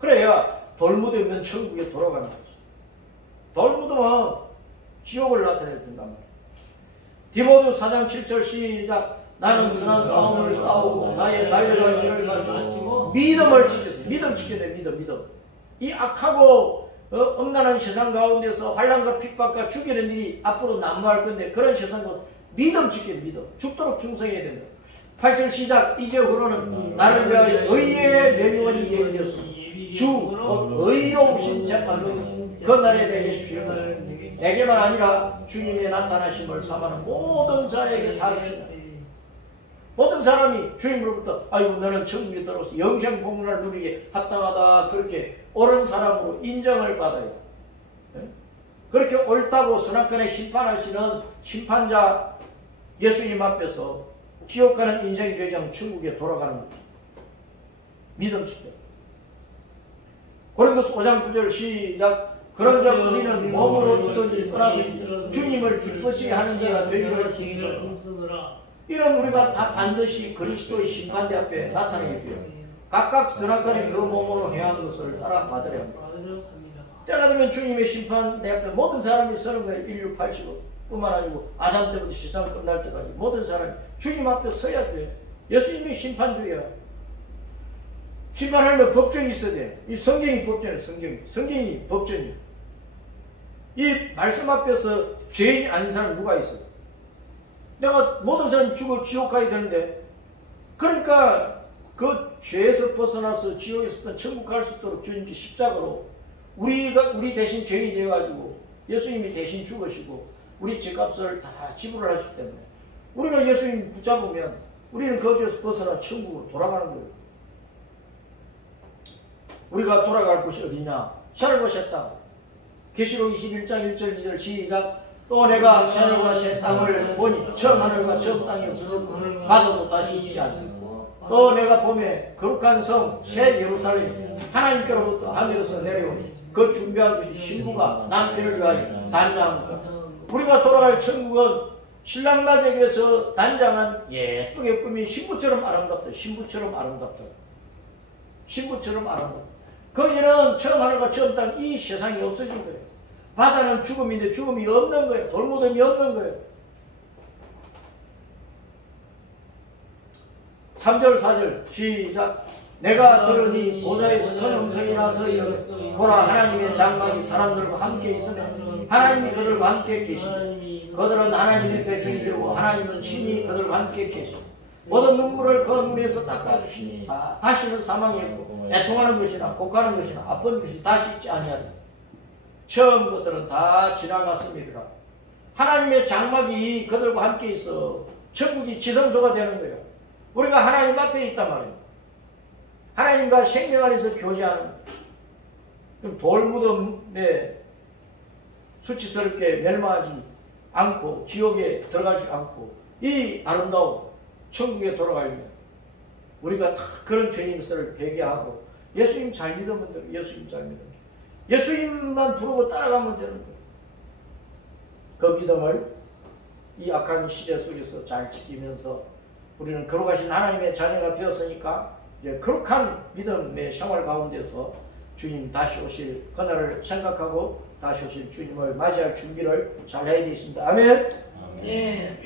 그래야 돌 묻으면 천국에 돌아가는 거지. 돌 묻으면 지옥을 나타내 준단 말이야. 디모데 4장 7절 시작. 나는 선한 싸움을 싸우고 나의 달려갈 길을 가지고 믿음을 지켰어. 믿음 지켜야 돼. 믿음. 이 악하고 엄난한 세상 가운데서 환난과 핍박과 죽이는 일이 앞으로 난무할 건데 그런 세상은 믿음 지켜야 돼. 믿음. 죽도록 충성해야 된다. 8절 시작. 이제후로는 나를 위하여 의의 명령이 예비되었어. 주 의로우신 재판으로 그 날에 내게 주실 것이다. 내게만 아니라 주님의 나타나심을 삼하는 모든 자에게 다 주시다. 모든 사람이 주님으로부터 아이고 너는 천국에 들어서 영생 복락을 누리기에 합당하다 그렇게 옳은 사람으로 인정을 받아요. 그렇게 옳다고 선악간에 심판하시는 심판자 예수님 앞에서 지옥 가는 인생이 되지 않고 천국에 돌아가는 거죠. 믿음 지켜. 고린도서 5장 9절 시작. 그런즉 우리는 몸으로 있든지 떠나든지 주님을 기쁘시게 하는 자가 되기를 힘쓰노라. 이런 우리가 다 반드시 그리스도의 심판대 앞에 나타나게 돼요. 각각 선악간에 그 몸으로 행한 것을 따라 받으려 합니다. 때가 되면 주님의 심판대 앞에 모든 사람이 서는 거예요. 인류 80억 뿐만 아니고 아담 때부터 세상 끝날 때까지 모든 사람이 주님 앞에 서야 돼요. 예수님이 심판주의야. 심판하려면 법정이 있어야 돼. 이 성경이 법정이야. 성경이 법정이야. 이 말씀 앞에서 죄인이 아닌 사람 누가 있어? 내가 모든 사람이 죽어 지옥 가야 되는데 그러니까 그 죄에서 벗어나서 지옥에서 천국 갈 수 있도록 주님께 십자가로 우리 대신 죄인이 되어가지고 예수님이 대신 죽으시고 우리 죄값을 다 지불을 하시기 때문에 우리가 예수님 붙잡으면 우리는 거기에서 벗어나 천국으로 돌아가는 거예요. 우리가 돌아갈 곳이 어디냐? 하늘과 새 땅. 계시록 21장 1절 2절 시작. 또 내가 하늘과 새 땅을 보니 처음 하늘과 처음 땅이 없어졌고 마저도 다시 있지 않고 또 내가 보매 거룩한 성 새 예루살렘 하나님께로부터 하늘에서 내려오니 그 준비한 것이 신부가 남편을 위하여 단장합니다. 우리가 돌아갈 천국은 신랑맞이에서 단장한 예쁘게 꾸민 신부처럼 아름답다. 신부처럼 아름답다. 거기는 처음 하늘과 처음 땅 이 세상이 없어진 거예요. 바다는 죽음인데 죽음이 없는 거예요. 돌무덤이 없는 거예요. 3절 4절 시작. 내가 들으니 보좌에서 큰 음성이 나서 이르되 보라 하나님의 장막이 사람들과 함께 있으며 하나님이 그들과 함께 계시니 그들은 하나님의 백성이 되고 하나님은 친히 그들과 함께 계시니 모든 눈물을 그 눈에서 닦아주시니 다시는 사망이 없고 애통하는 것이나 곡하는 것이나 아픈 것이 다시 있지 아니하리라. 처음 것들은 다 지나갔습니다. 하나님의 장막이 그들과 함께 있어 천국이 지성소가 되는 거예요. 우리가 하나님 앞에 있단 말이에요. 하나님과 생명 안에서 교제하는 돌무덤에 수치스럽게 멸망하지 않고 지옥에 들어가지 않고 이 아름다운 천국에 돌아가려면 우리가 다 그런 죄인 것을 회개하고 예수님 잘 믿으면 돼요. 예수님만 부르고 따라가면 되는 거예요. 그 믿음을 이 악한 시대 속에서 잘 지키면서 우리는 거룩하신 하나님의 자녀가 되었으니까 이제 거룩한 믿음의 생활 가운데서 주님 다시 오실 그날을 생각하고 다시 오실 주님을 맞이할 준비를 잘 해야 되겠습니다. 아멘. 아멘.